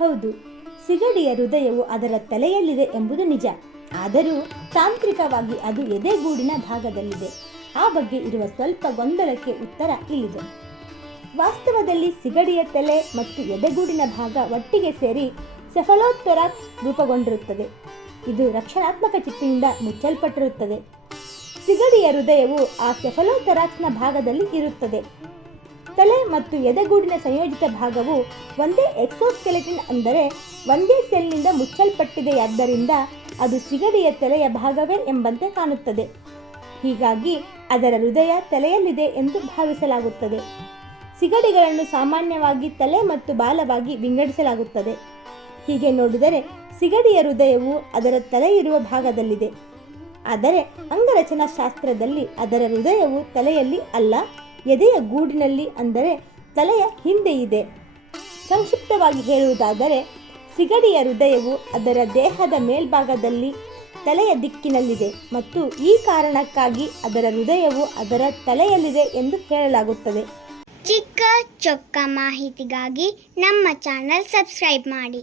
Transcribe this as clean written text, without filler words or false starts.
ಹೌದು, ಸಿಗಡಿಯ ಹೃದಯವು ಅದರ ತಲೆಯಲ್ಲಿದೆ ಎಂಬುದು ನಿಜ. ಆದರೂ ತಾಂತ್ರಿಕವಾಗಿ ಅದು ಎದೆಗೂಡಿನ ಭಾಗದಲ್ಲಿದೆ. ಆ ಬಗ್ಗೆ ಇರುವ ಸ್ವಲ್ಪ ಗೊಂದಲಕ್ಕೆ ಉತ್ತರ ಇಲ್ಲಿದೆ. ವಾಸ್ತವದಲ್ಲಿ ಸಿಗಡಿಯ ತಲೆ ಮತ್ತು ಎದೆಗೂಡಿನ ಭಾಗ ಒಟ್ಟಿಗೆ ಸೇರಿ ಸೆಫಲೋಥೊರಾಕ್ಸ್ ರೂಪುಗೊಂಡಿರುತ್ತದೆ. ಇದು ರಕ್ಷಣಾತ್ಮಕ ಚಿಪ್ಪಿನಿಂದ ಮುಚ್ಚಲ್ಪಟ್ಟಿರುತ್ತದೆ. ಸಿಗಡಿಯ ಹೃದಯವು ಆ ಸೆಫಲೋಥೊರಾಕ್ಸ್ನ ಭಾಗದಲ್ಲಿ ಇರುತ್ತದೆ. ತಲೆ ಮತ್ತು ಎದೆಗೂಡಿನ ಸಂಯೋಜಿತ ಭಾಗವು ಒಂದೇ ಎಕ್ಸೋಸ್ಕೆಲೆಟನ್, ಅಂದರೆ ಒಂದೇ ಸೆಲ್ನಿಂದ ಮುಚ್ಚಲ್ಪಟ್ಟಿದೆಯಾದ್ದರಿಂದ ಅದು ಸಿಗಡಿಯ ತಲೆಯ ಭಾಗವೇ ಎಂಬಂತೆ ಕಾಣುತ್ತದೆ. ಹೀಗಾಗಿ ಅದರ ಹೃದಯ ತಲೆಯಲ್ಲಿದೆ ಎಂದು ಭಾವಿಸಲಾಗುತ್ತದೆ. ಸಿಗಡಿಗಳನ್ನು ಸಾಮಾನ್ಯವಾಗಿ ತಲೆ ಮತ್ತು ಬಾಲವಾಗಿ ವಿಂಗಡಿಸಲಾಗುತ್ತದೆ. ಹೀಗೆ ನೋಡಿದರೆ ಸಿಗಡಿಯ ಹೃದಯವು ಅದರ ತಲೆ ಇರುವ ಭಾಗದಲ್ಲಿದೆ. ಆದರೆ ಅಂಗರಚನಾ ಶಾಸ್ತ್ರದಲ್ಲಿ ಅದರ ಹೃದಯವು ತಲೆಯಲ್ಲಿ ಅಲ್ಲ, ಎದೆಯ ಗೂಡಿನಲ್ಲಿ, ಅಂದರೆ ತಲೆಯ ಹಿಂದೆ ಇದೆ. ಸಂಕ್ಷಿಪ್ತವಾಗಿ ಹೇಳುವುದಾದರೆ ಸಿಗಡಿಯ ಹೃದಯವು ಅದರ ದೇಹದ ಮೇಲ್ಭಾಗದಲ್ಲಿ ತಲೆಯ ದಿಕ್ಕಿನಲ್ಲಿದೆ ಮತ್ತು ಈ ಕಾರಣಕ್ಕಾಗಿ ಅದರ ಹೃದಯವು ಅದರ ತಲೆಯಲ್ಲಿದೆ ಎಂದು ಹೇಳಲಾಗುತ್ತದೆ. ಚಿಕ್ಕ ಚೊಕ್ಕ ಮಾಹಿತಿಗಾಗಿ ನಮ್ಮ ಚಾನೆಲ್ ಸಬ್ಸ್ಕ್ರೈಬ್ ಮಾಡಿ.